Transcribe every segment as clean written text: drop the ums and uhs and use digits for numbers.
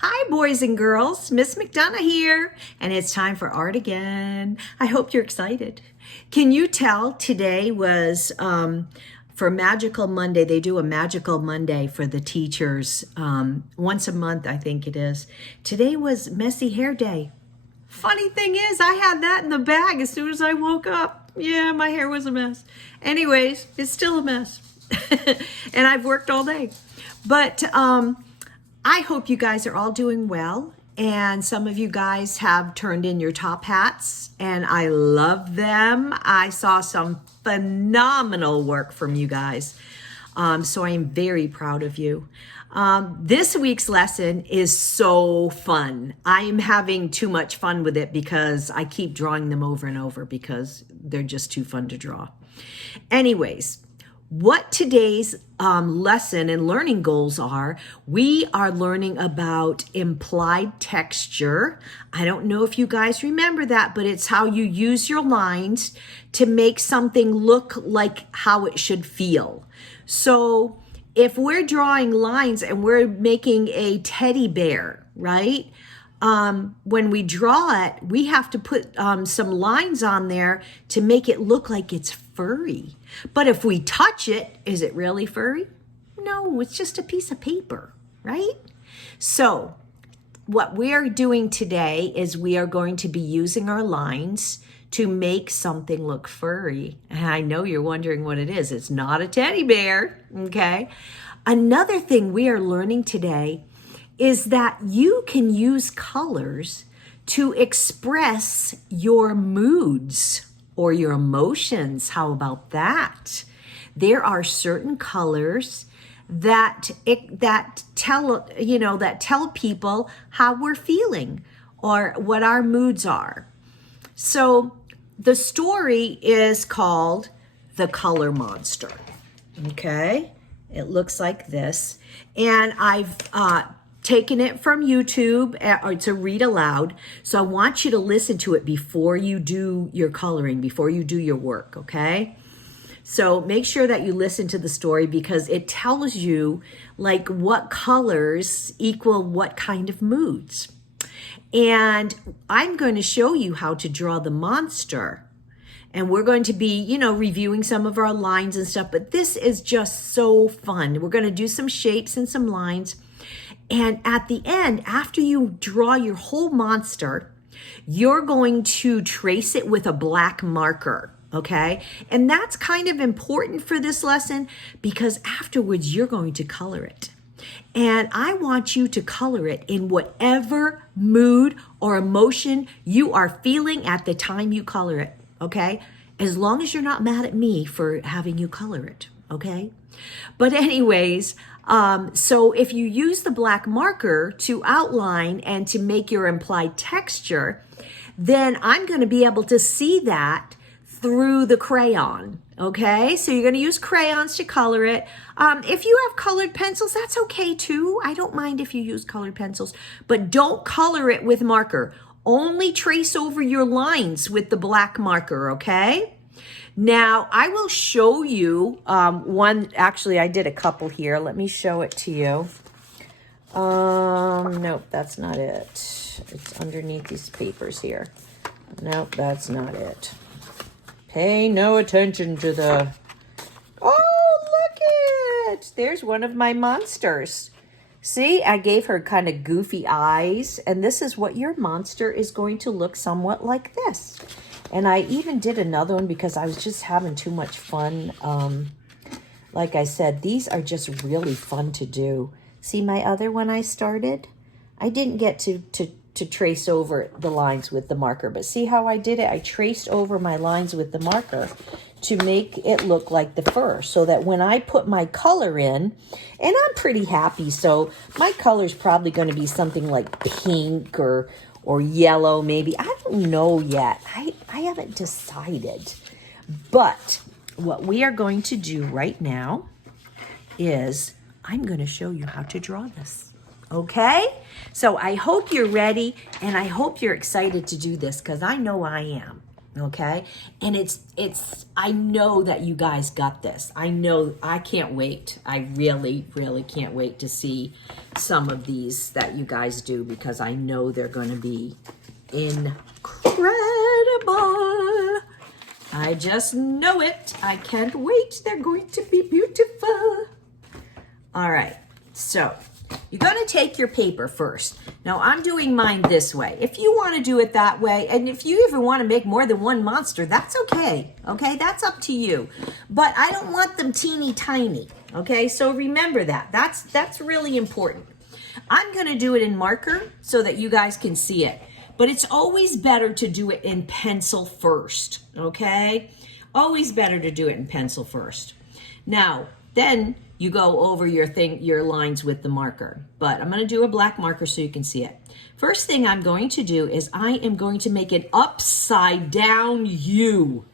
Hi, boys and girls. Miss McDonough here, and it's time for art again. I hope you're excited. Can you tell today was for Magical Monday? They do a Magical Monday for the teachers once a month, I think it is. Today was Messy Hair Day. Funny thing is, I had that in the bag as soon as I woke up. Yeah, my hair was a mess. Anyways, it's still a mess. And I've worked all day. But I hope you guys are all doing well. And some of you guys have turned in your top hats, and I love them. I saw some phenomenal work from you guys. So I am very proud of you. This week's lesson is so fun. I am having too much fun with it because I keep drawing them over and over because they're just too fun to draw. Anyways, what today's lesson and learning goals are, we are learning about implied texture. I don't know if you guys remember that, but it's how you use your lines to make something look like how it should feel. So if we're drawing lines and we're making a teddy bear, right? When we draw it, we have to put some lines on there to make it look like it's furry. But if we touch it, is it really furry? No, it's just a piece of paper, right? So what we are doing today is we are going to be using our lines to make something look furry. And I know you're wondering what it is. It's not a teddy bear, okay? Another thing we are learning today is that you can use colors to express your moods or your emotions. How about that? There are certain colors that tell people how we're feeling or what our moods are. So the story is called The Color Monster. Okay, it looks like this, and I've taken it from YouTube to read aloud. So I want you to listen to it before you do your coloring, before you do your work, okay? So make sure that you listen to the story because it tells you like what colors equal what kind of moods. And I'm going to show you how to draw the monster. And we're going to be, reviewing some of our lines and stuff, but this is just so fun. We're going to do some shapes and some lines. And at the end, after you draw your whole monster, you're going to trace it with a black marker, okay? And that's kind of important for this lesson because afterwards you're going to color it. And I want you to color it in whatever mood or emotion you are feeling at the time you color it, okay? As long as you're not mad at me for having you color it, okay? But anyways, so if you use the black marker to outline and to make your implied texture, then I'm going to be able to see that through the crayon. Okay, so you're going to use crayons to color it. If you have colored pencils, that's okay too. I don't mind if you use colored pencils, but don't color it with marker. Only trace over your lines with the black marker, okay? Now, I will show you one. Actually, I did a couple here. Let me show it to you. Nope, that's not it. It's underneath these papers here. Nope, that's not it. Pay no attention to the... Oh, look it! There's one of my monsters. See, I gave her kind of goofy eyes, and this is what your monster is going to look somewhat like this. And I even did another one because I was just having too much fun. Like I said, these are just really fun to do. See my other one I started? I didn't get to trace over the lines with the marker, but see how I did it? I traced over my lines with the marker to make it look like the fur so that when I put my color in, and I'm pretty happy, so my color is probably going to be something like pink or yellow maybe. I don't know yet. I haven't decided. But what we are going to do right now is I'm going to show you how to draw this. Okay? So I hope you're ready and I hope you're excited to do this because I know I am. okay? And I know that you guys got this. I can't wait. I really, really can't wait to see some of these that you guys do, because I know they're going to be incredible. I just know it. I can't wait. They're going to be beautiful. All right, so you're going to take your paper first. Now, I'm doing mine this way. If you want to do it that way, and if you even want to make more than one monster, that's okay, okay? That's up to you. But I don't want them teeny tiny, okay? So remember that. That's really important. I'm going to do it in marker so that you guys can see it. But it's always better to do it in pencil first, okay? Always better to do it in pencil first. Now, then you go over your lines with the marker. But I'm going to do a black marker so you can see it. First thing I'm going to do is I am going to make an upside down U.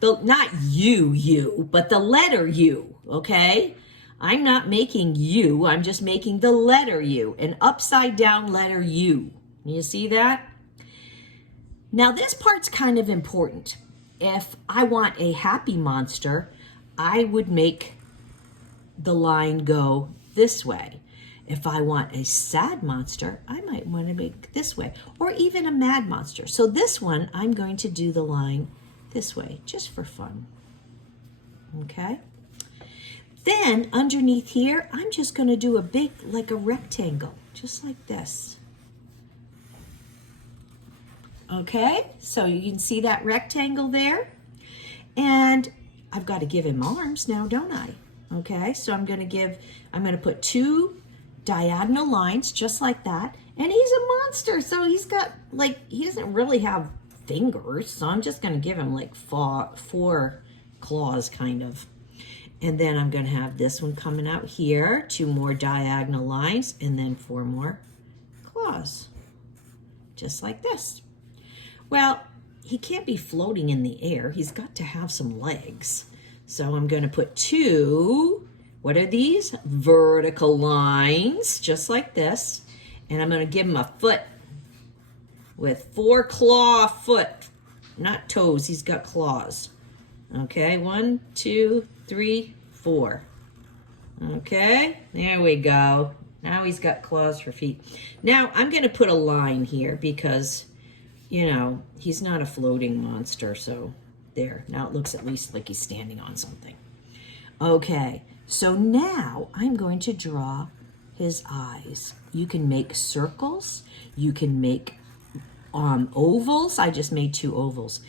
Not U, but the letter U, okay? I'm not making U, I'm just making the letter U, an upside down letter U. You see that? Now this part's kind of important. If I want a happy monster, I would make the line go this way. If I want a sad monster, I might want to make this way, or even a mad monster. So this one, I'm going to do the line this way, just for fun. Okay? Then underneath here, I'm just going to do a big, like a rectangle, just like this. Okay, so you can see that rectangle there. And I've got to give him arms now, don't I? Okay, so I'm going to put 2 diagonal lines just like that. And he's a monster, so he's got, like, he doesn't really have fingers. So I'm just going to give him like 4 claws kind of. And then I'm going to have this one coming out here, 2 more diagonal lines, and then 4 more claws. Just like this. Well, he can't be floating in the air. He's got to have some legs. So I'm going to put 2, what are these? Vertical lines, just like this. And I'm going to give him a foot with 4 claw foot. Not toes, he's got claws. Okay, 1, 2, 3, 4. Okay, there we go. Now he's got claws for feet. Now I'm going to put a line here because, you know, he's not a floating monster, so there. Now it looks at least like he's standing on something. Okay, so now I'm going to draw his eyes. You can make circles. You can make ovals. I just made 2 ovals.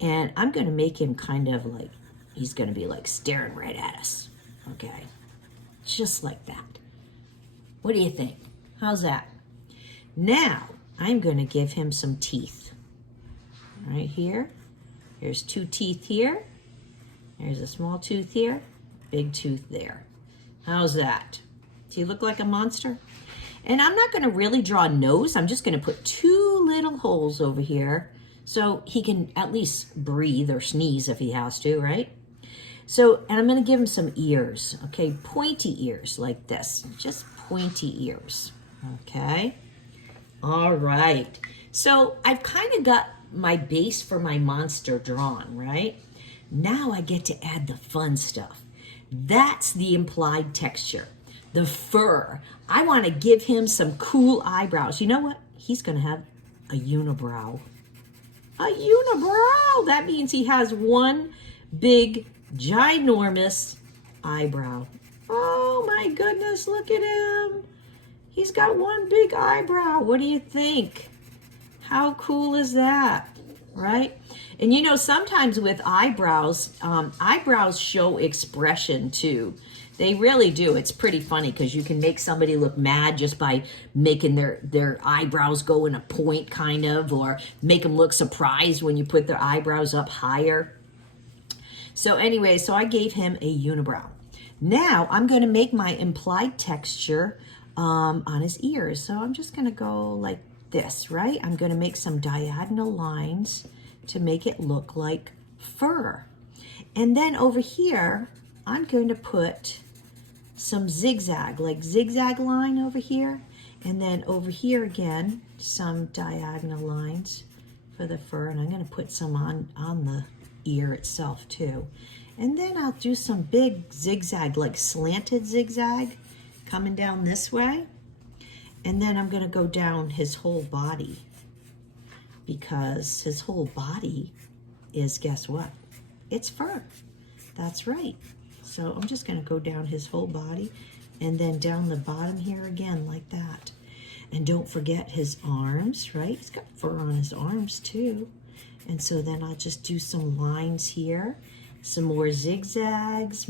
And I'm going to make him kind of like, he's going to be like staring right at us. Okay, just like that. What do you think? How's that? Now, I'm going to give him some teeth. Right here. Here's 2 teeth here. There's a small tooth here. Big tooth there. How's that? Do you look like a monster? And I'm not going to really draw a nose. I'm just going to put 2 little holes over here so he can at least breathe or sneeze if he has to, right? So, and I'm going to give him some ears, okay? Pointy ears like this. Just pointy ears, okay? All right. So I've kind of got my base for my monster drawn, right? Now I get to add the fun stuff. That's the implied texture. The fur. I want to give him some cool eyebrows. You know what? He's going to have a unibrow. A unibrow! That means he has one big, ginormous eyebrow. Oh my goodness, look at him. He's got one big eyebrow. What do you think? How cool is that, right? And you know, sometimes with eyebrows, eyebrows show expression too. They really do. It's pretty funny because you can make somebody look mad just by making their eyebrows go in a point kind of, or make them look surprised when you put their eyebrows up higher. So anyway, so I gave him a unibrow. Now I'm going to make my implied texture on his ears. So I'm just going to go like this, right? I'm going to make some diagonal lines to make it look like fur. And then over here, I'm going to put some zigzag, like zigzag line over here. And then over here again, some diagonal lines for the fur, and I'm going to put some on the ear itself too. And then I'll do some big zigzag, like slanted zigzag, coming down this way. And then I'm going to go down his whole body, because his whole body is, guess what? It's fur. That's right. So I'm just going to go down his whole body and then down the bottom here again like that. And don't forget his arms, right? He's got fur on his arms too. And so then I'll just do some lines here, some more zigzags,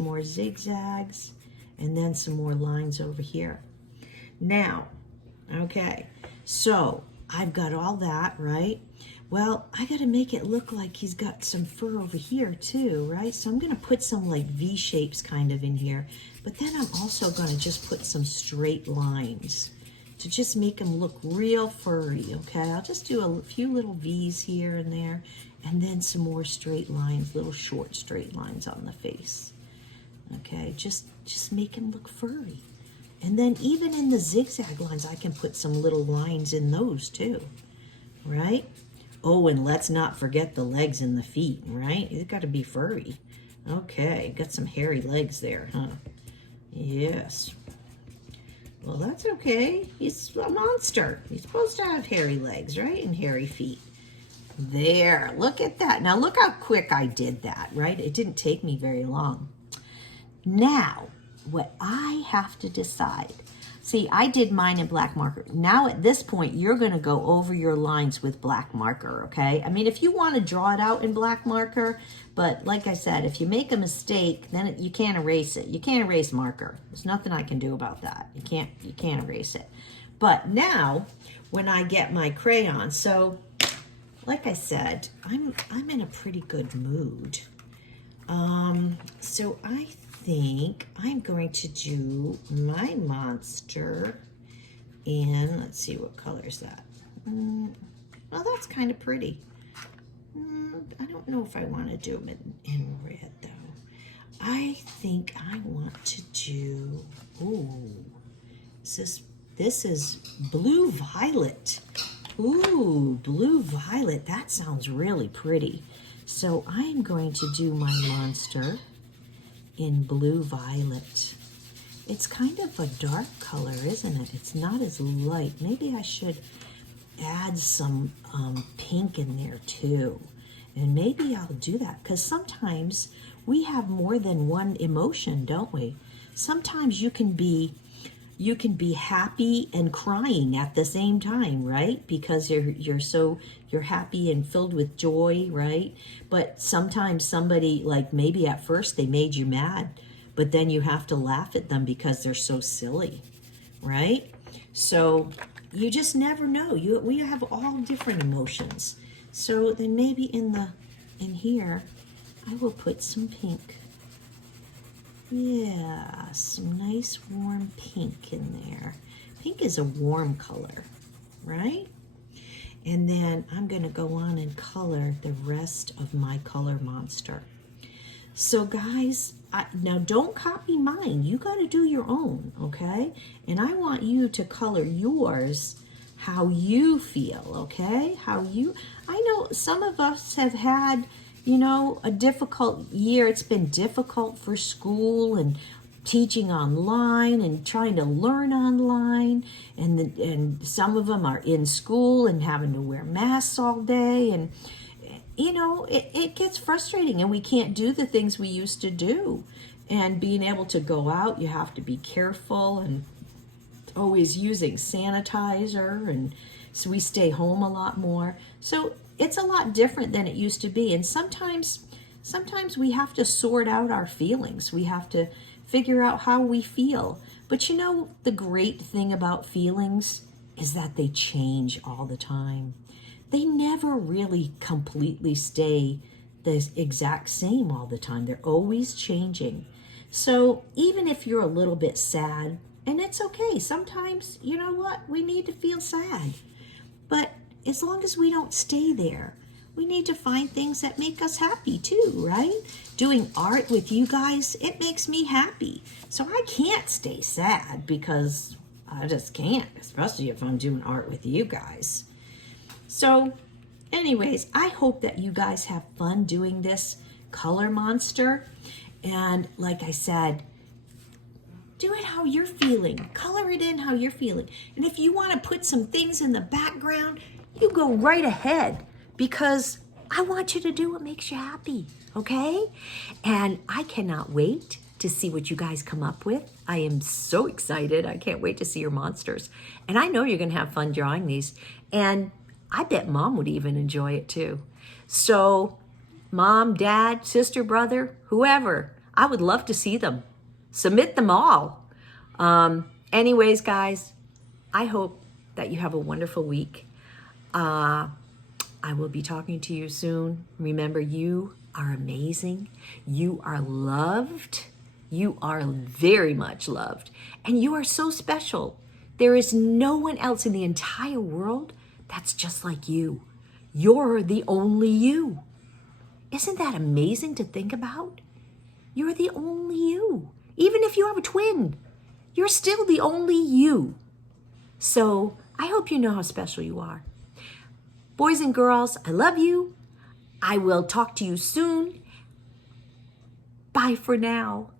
and then some more lines over here. Now, okay, so I've got all that, right? Well, I got to make it look like he's got some fur over here too, right? So I'm going to put some like V shapes kind of in here, but then I'm also going to just put some straight lines to just make him look real furry, okay? I'll just do a few little V's here and there, and then some more straight lines, little short straight lines on the face. Okay, just make him look furry. And then even in the zigzag lines, I can put some little lines in those too, right? Oh, and let's not forget the legs and the feet, right? He's got to be furry. Okay, got some hairy legs there, huh? Yes. Well, that's okay. He's a monster. He's supposed to have hairy legs, right? And hairy feet. There, look at that. Now look how quick I did that, right? It didn't take me very long. Now, what I have to decide, see, I did mine in black marker. Now at this point, you're going to go over your lines with black marker, okay? I mean, if you want to draw it out in black marker, but like I said, if you make a mistake, then you can't erase it. You can't erase marker. There's nothing I can do about that. You can't erase it. But now, when I get my crayon, so like I said, I'm in a pretty good mood. So I think I'm going to do my monster in, let's see, what color is that? Well, that's kind of pretty. I don't know if I want to do them in red though. I think I want to do, this is blue violet. Ooh, blue violet, that sounds really pretty. So I'm going to do my monster in blue violet. It's kind of a dark color, isn't it? It's not as light. Maybe I should add some pink in there too. And maybe I'll do that, because sometimes we have more than one emotion, don't we? Sometimes you can be happy and crying at the same time, right? Because you're happy and filled with joy, right? But sometimes somebody, like maybe at first they made you mad, but then you have to laugh at them because they're so silly, right? So you just never know. We have all different emotions. So then maybe in here, I will put some pink. Yeah, some nice warm pink in there. Pink is a warm color, right? And then I'm going to go on and color the rest of my color monster. So guys, now don't copy mine. You got to do your own, okay? And I want you to color yours how you feel, okay? I know some of us have had, a difficult year. It's been difficult for school and teaching online and trying to learn online. And some of them are in school and having to wear masks all day. And, it gets frustrating, and we can't do the things we used to do. And being able to go out, you have to be careful and always using sanitizer. And so we stay home a lot more. So it's a lot different than it used to be. And sometimes we have to sort out our feelings. We have to figure out how we feel. But the great thing about feelings is that they change all the time. They never really completely stay the exact same all the time. They're always changing. So even if you're a little bit sad, and it's okay, sometimes, you know what, we need to feel sad. But as long as we don't stay there, we need to find things that make us happy too, right? Doing art with you guys, it makes me happy. So I can't stay sad, because I just can't, especially if I'm doing art with you guys. So Anyways, I hope that you guys have fun doing this color monster. And like I said, do it how you're feeling. Color it in how you're feeling. And if you want to put some things in the background, you go right ahead, because I want you to do what makes you happy, okay? And I cannot wait to see what you guys come up with. I am so excited. I can't wait to see your monsters. And I know you're going to have fun drawing these. And I bet Mom would even enjoy it too. So Mom, Dad, sister, brother, whoever, I would love to see them. Submit them all. Anyways, guys, I hope that you have a wonderful week. I will be talking to you soon. Remember, you are amazing. You are loved. You are very much loved. And you are so special. There is no one else in the entire world that's just like you. You're the only you. Isn't that amazing to think about? You're the only you. Even if you have a twin, you're still the only you. So I hope you know how special you are. Boys and girls, I love you. I will talk to you soon. Bye for now.